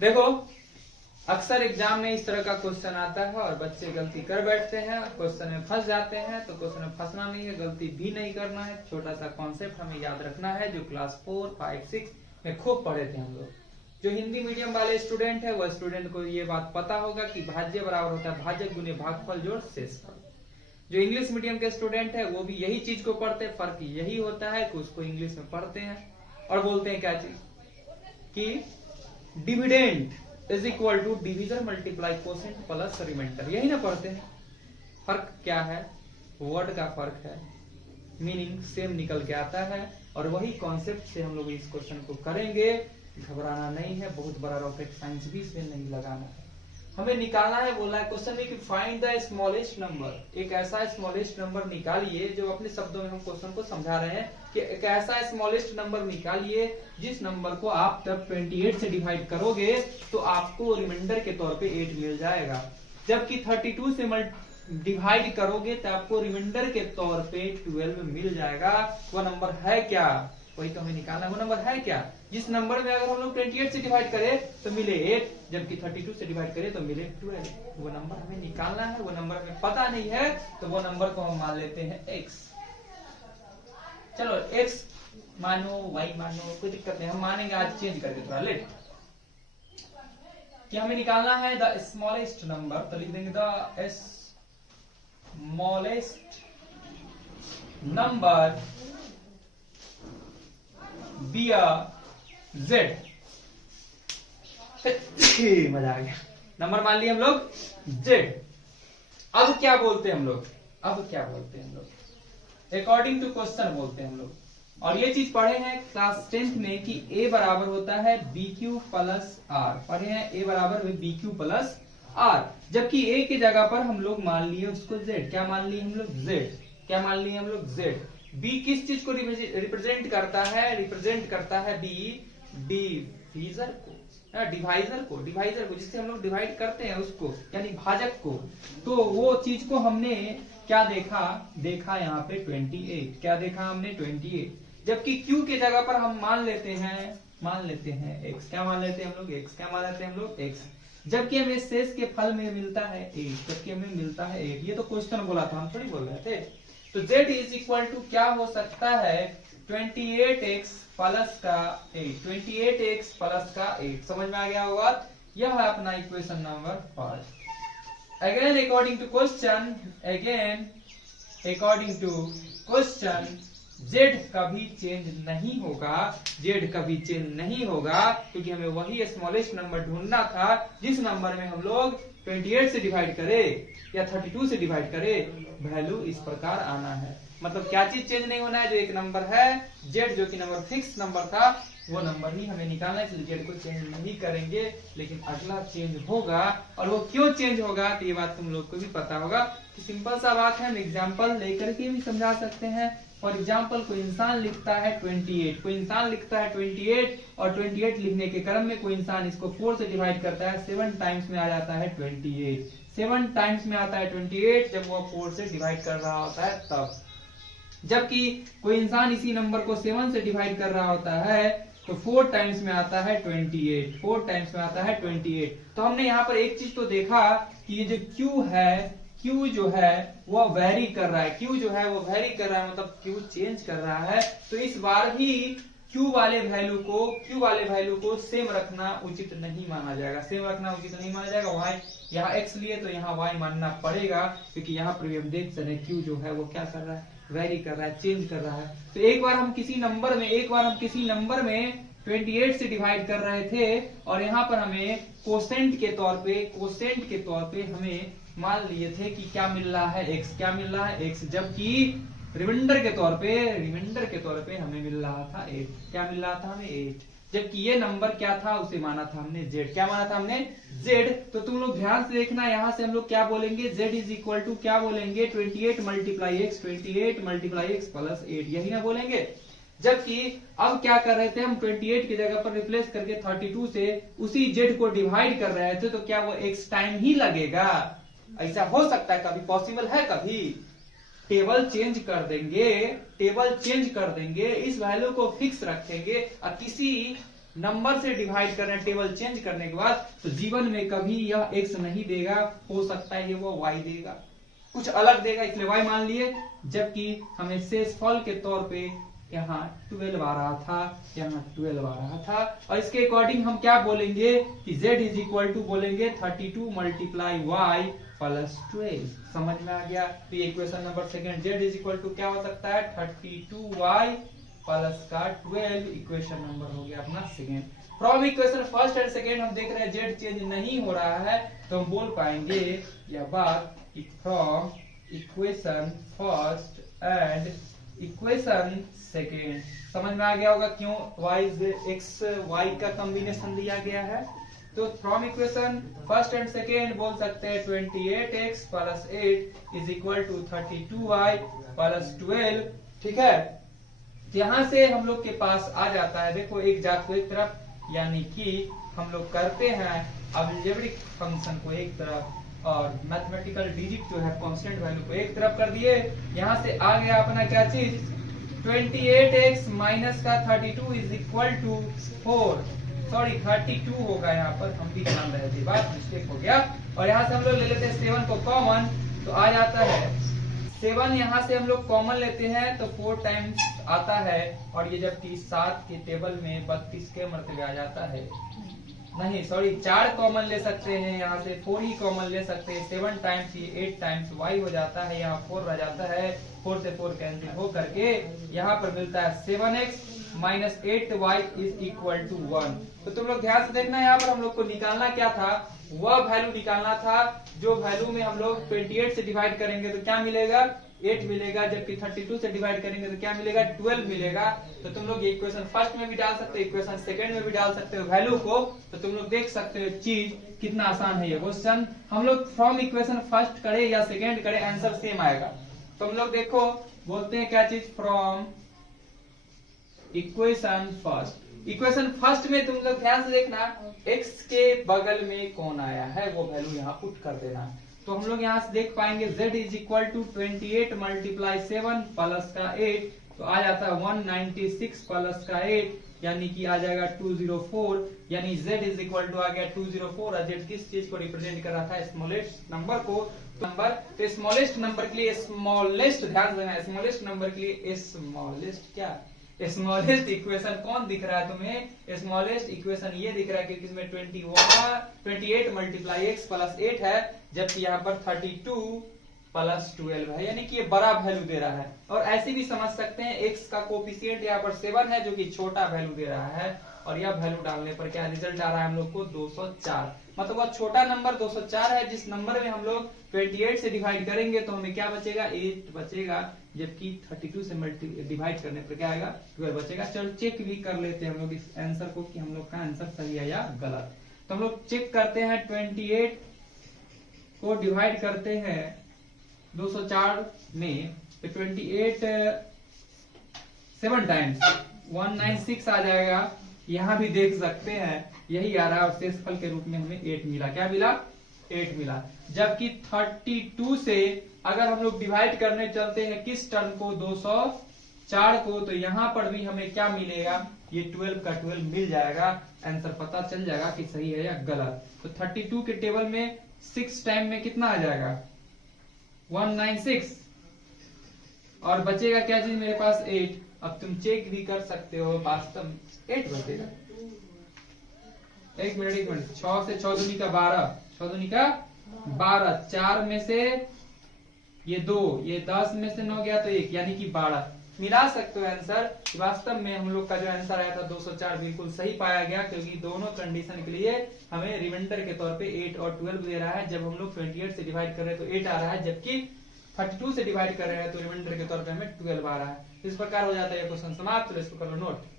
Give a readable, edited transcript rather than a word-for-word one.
देखो अक्सर एग्जाम में इस तरह का क्वेश्चन आता है और बच्चे गलती कर बैठते हैं, क्वेश्चन में फंस जाते हैं। तो क्वेश्चन में फंसना नहीं है, गलती भी नहीं करना है। छोटा सा कॉन्सेप्ट हमें याद रखना है जो क्लास 4, 5, 6 में खूब पढ़े थे हम लोग। जो हिंदी मीडियम वाले स्टूडेंट है वह स्टूडेंट को ये बात पता होगा कि भाज्य बराबर होता है भाजक गुने भागफल जोड़ शेषफल। जो इंग्लिश मीडियम के स्टूडेंट है वो भी यही चीज को पढ़ते हैं। फर्क यही होता है कि उसको इंग्लिश में पढ़ते हैं और बोलते हैं क्या चीज कि dividend is equal to division multiply quotient plus remainder, यही ना पढ़ते हैं। फर्क क्या है? वर्ड का फर्क है, मीनिंग सेम निकल के आता है। और वही कॉन्सेप्ट से हम लोग इस क्वेश्चन को करेंगे। घबराना नहीं है, बहुत बड़ा रॉकेट साइंस भी इसमें नहीं लगाना है। हमें निकालना है, बोला है क्वेश्चन में कि फाइंड द स्मॉलेस्ट नंबर। एक ऐसा स्मॉलेस्ट नंबर निकालिए, जो अपने शब्दों में हम क्वेश्चन को समझा रहे हैं कि एक ऐसा स्मॉलेस्ट नंबर निकालिए जिस नंबर को आप जब 28 से डिवाइड करोगे तो आपको रिमाइंडर के तौर पे 8 मिल जाएगा। जबकि 32 से डिवाइड करोगे तो आपको रिमाइंडर के तौर पे 12 मिल जाएगा। वो नंबर है क्या? वही तो हमें निकालना है। वो नंबर है क्या जिस नंबर में अगर हम लोग 28 से डिवाइड करें तो मिले 8, जबकि 32 से डिवाइड करें तो मिले 12। वो नंबर हमें निकालना है। वो नंबर हमें पता नहीं है तो वो नंबर को हम मान लेते हैं x। चलो x मानो, y मानो, कोई दिक्कत नहीं, हम मानेंगे आज चेंज करके थोड़ा लेट। क्या हमें निकालना है? द स्मॉलेस्ट नंबर, तो लिख देंगे the smallest number via z। मजा आ गया, नंबर मान लिया हम लोग z। अब क्या बोलते हैं हम लोग? अकॉर्डिंग टू क्वेश्चन बोलते हैं हम लोग। और ये चीज पढ़े हैं क्लास 10th में कि a बराबर होता है bq प्लस r। पढ़े हैं a बराबर bq प्लस r। जबकि a की जगह पर हम लोग मान लिए उसको z। क्या मान लिए हम लोग? z। क्या मान लिए हम लोग? z। b किस चीज को रिप्रेजेंट करता है? रिप्रेजेंट करता है b डिवीजर को, डिवाइजर को जिससे हम लोग डिवाइड करते हैं उसको, यानी भाजक को। तो वो चीज को हमने क्या देखा यहाँ पे 28। क्या देखा हमने? 28। जबकि q के जगह पर हम मान लेते हैं x। क्या मान लेते हैं हम लोग? x। क्या मान लेते हैं हम लोग? x। जबकि हमें शेष के फल में मिलता है 8। जबकि हमें मिलता है 8। ये तो क्वेश्चन बोला था, हम थोड़ी बोल रहे थे। तो z इज इक्वल टू क्या हो सकता है? 28x प्लस का 8। 28x प्लस का 8। समझ में आ गया होगा? यह है अपना equation number 5। Again according to question z कभी चेंज नहीं होगा, क्योंकि हमें वही स्मॉलेस्ट नंबर ढूंढना था जिस नंबर में हम लोग 28 से डिवाइड करें या 32 से डिवाइड करें, वैल्यू इस प्रकार आना है। मतलब क्या चीज चेंज नहीं होना है? जो एक नंबर है z, जो कि नंबर फिक्स नंबर था, वो नंबर ही हमें निकालना है। इसलिए z को चेंज नहीं करेंगे, लेकिन अगला चेंज होगा। और वो क्यों चेंज होगा तो ये बात तुम लोग को भी पता होगा कि सिंपल सा बात है, हम एग्जाम्पल लेकर के भी समझा सकते हैं। फॉर एग्जाम्पल कोई इंसान लिखता है 28, और 28 लिखने के क्रम में कोई इंसान इसको 4 से डिवाइड करता है, 7 टाइम्स में आ जाता है 28। 7 टाइम्स में आता है 28 जब वो 4 से डिवाइड कर रहा होता है तब। जबकि कोई इंसान इसी नंबर को 7 से डिवाइड कर रहा होता है तो 4 टाइम्स में आता है 28। 4 टाइम्स में आता है 28। तो हमने यहाँ पर एक चीज तो देखा कि ये जो Q जो है वो वेरी कर रहा है। मतलब Q चेंज कर रहा है। तो इस बार भी Q वाले वैल्यू को सेम रखना उचित नहीं माना जाएगा। y यहाँ x लिए तो यहाँ y मानना पड़ेगा, क्योंकि यहाँ पर भी हम देख सकते हैं Q जो है वो क्या कर रहा है? वेरी कर रहा है, चेंज कर रहा है। तो एक बार हम किसी नंबर में 28 से डिवाइड कर रहे थे और यहाँ पर हमें कोसेंट के तौर पे हमें मान लिए थे कि क्या मिल रहा है? x। क्या मिल रहा है? x। जबकि रिमाइंडर के तौर पे हमें मिल रहा था 8। क्या मिल रहा था हमें? 8। जबकि ये नंबर क्या था? उसे माना था हमने z। क्या माना था हमने? z। तो तुम लोग ध्यान से देखना, यहाँ से हम लोग क्या बोलेंगे? z इज इक्वल टू क्या बोलेंगे? 28 मल्टीप्लाई x प्लस 8, यही ना बोलेंगे। जबकि अब क्या कर रहे थे हम? 28 की जगह पर रिप्लेस करके 32 से उसी z को डिवाइड कर रहे थे, तो क्या वो x टाइम ही लगेगा? ऐसा हो सकता है? कभी पॉसिबल है? कभी टेबल चेंज कर देंगे, इस वैल्यू को फिक्स रखेंगे और किसी नंबर से डिवाइड कर रहे हैं टेबल चेंज करने के बाद, तो जीवन में कभी यह x नहीं देगा, हो सकता है ये वो y देगा, कुछ अलग देगा, इसलिए y मान लिए। जबकि हमें शेषफल के तौर पे यहाँ 12 आ रहा था, यहाँ 12 आ रहा था, और इसके अकॉर्डिंग हम क्या बोलेंगे कि z इज इक्वल टू बोलेंगे 32 मल्टीप्लाई y प्लस 12। समझ में आ गया? तो equation number second z is equal to क्या हो सकता है 32y प्लस का 12, इक्वेशन नंबर हो गया अपना second. From equation first and second हम देख रहे हैं z चेंज नहीं हो रहा है, तो हम बोल पाएंगे यह बात कि from equation first and equation second. समझ में आ गया होगा क्यों x y का कॉम्बिनेशन दिया गया है। तो from equation first and second बोल सकते हैं 28x plus 8 is equal to 32y plus 12। ठीक है, यहाँ से हम लोग के पास आ जाता है, देखो एक जात को एक तरफ, यानी कि हम लोग करते हैं अलजेब्रिक फंक्शन को एक तरफ और मैथमेटिकल डिजिट जो है कांस्टेंट वैल्यू को एक तरफ कर दिए। यहाँ से आ गया अपना क्या चीज 28x माइनस का 32 इज इक्वल टू 4, सॉरी 32 होगा यहाँ पर, हम भी ध्यान रहे थे, बात मिस्टेक हो गया। और यहाँ से हम लोग ले लेते हैं 7 को कॉमन, तो आ जाता है 7, यहाँ से हम लोग कॉमन लेते हैं तो 4 टाइम्स आता है, और ये जबकि 7 के टेबल में 32 के मर्तबे आ जाता है, नहीं सॉरी 4 कॉमन ले सकते हैं, यहाँ से 4 ही कॉमन ले सकते हैं। 7 टाइम्स ये 8 टाइम्स y हो जाता है, यहाँ 4 रह जाता है, 4 से 4 कैंसिल हो करके यहाँ पर मिलता है 7x minus 8y is equal to 1। तो तुम लोग ध्यान से देखना, यहाँ पर हम लोग को निकालना क्या था, वह वैल्यू निकालना था जो वैल्यू में हम लोग 28 से डिवाइड करेंगे तो क्या मिलेगा 8 मिलेगा, जबकि 32 से डिवाइड करेंगे तो क्या मिलेगा 12 मिलेगा। तो तुम लोग इक्वेशन फर्स्ट में भी डाल सकते हो, इक्वेशन सेकंड में भी डाल सकते हो वैल्यू को, तो तुम लोग देख सकते हो चीज कितना आसान है ये क्वेश्चन। हम लोग फ्रॉम इक्वेशन फर्स्ट करे या सेकंड करे आंसर सेम आएगा। तो हम लोग देखो बोलते हैं क्या चीज from equation first. Equation first में तुम लोग ध्यान से देखना x के बगल में कौन आया है वो वैल्यू यहाँ पुट कर देना। तो हम लोग यहाँ से देख पाएंगे z is equal to 28 multiply 7 plus का 8, तो आ जाता है 196 प्लस का 8, यानी कि आ जाएगा 204, यानी z इज इक्वल टू आ गया 204। और z किस चीज को रिप्रेजेंट कर रहा था, स्मॉलेस्ट नंबर को। नंबर तो स्मॉलेस्ट नंबर के लिए स्मॉलेस्ट, ध्यान देना स्मॉलेस्ट नंबर के लिए स्मॉलेस्ट क्या स्मॉलेस्ट इक्वेशन कौन दिख रहा है तुम्हें, स्मॉलेस्ट इक्वेशन ये दिख रहा है क्योंकि इसमें 28 मल्टीप्लाई x प्लस 8 है, जबकि यहाँ पर 32 प्लस 12 है, यानी कि ये बड़ा वैल्यू दे रहा है। और ऐसे भी समझ सकते हैं x का कोफिशिएंट यहाँ पर 7 है जो कि छोटा वैल्यू दे रहा है, और यह वैल्यू डालने पर क्या रिजल्ट आ रहा है हम लोग को 204, मतलब वह छोटा नंबर 204 है जिस नंबर में हम लोग 28 से डिवाइड करेंगे तो हमें क्या बचेगा 8 बचेगा, जबकि 32 से डिवाइड करने पर क्या आएगा 12 बचेगा। चलो चेक भी कर लेते हैं हम लोग इस आंसर को कि हम लोग का आंसर सही है या गलत। तो हम लोग चेक करते हैं 28 को डिवाइड करते हैं 204 में, तो 28 7 टाइम्स 196 आ जाएगा। यहाँ भी देख सकते हैं यही आ रहा है, और शेषफल के रूप में हमें 8 मिला, क्या मिला 8 मिला। जबकि 32 से अगर हम लोग डिवाइड करने चलते हैं किस टर्म को 204 को, तो यहाँ पर भी हमें क्या मिलेगा ये 12 का 12 मिल जाएगा, आंसर पता चल जाएगा कि सही है या गलत। तो 32 के टेबल में 6 टाइम में कितना आ जाएगा 196, और बचेगा क्या चीज मेरे पास 8। अब तुम चेक भी कर सकते हो, वास्तव 8 बचेगा, एक मिनट 6 से 6 दूनी का 12, 6 दूनी का 12, 4 में से ये 2, ये 10 में से 9 गया तो 1, यानी कि 12 मिला सकते हो आंसर। वास्तव में हम लोग का जो आंसर आया था 204 बिल्कुल सही पाया गया, क्योंकि दोनों कंडीशन के लिए हमें रिमाइंडर के तौर पे 8 और 12 दे रहा है। जब हम लोग 28 से डिवाइड कर रहे हैं तो 8 आ रहा है, जबकि 32 से डिवाइड कर रहे हैं तो रिमाइंडर के तौर पे हमें 12 आ रहा है। इस प्रकार हो जाता है ये क्वेश्चन समाप्त। तो इसको कर लो नोट।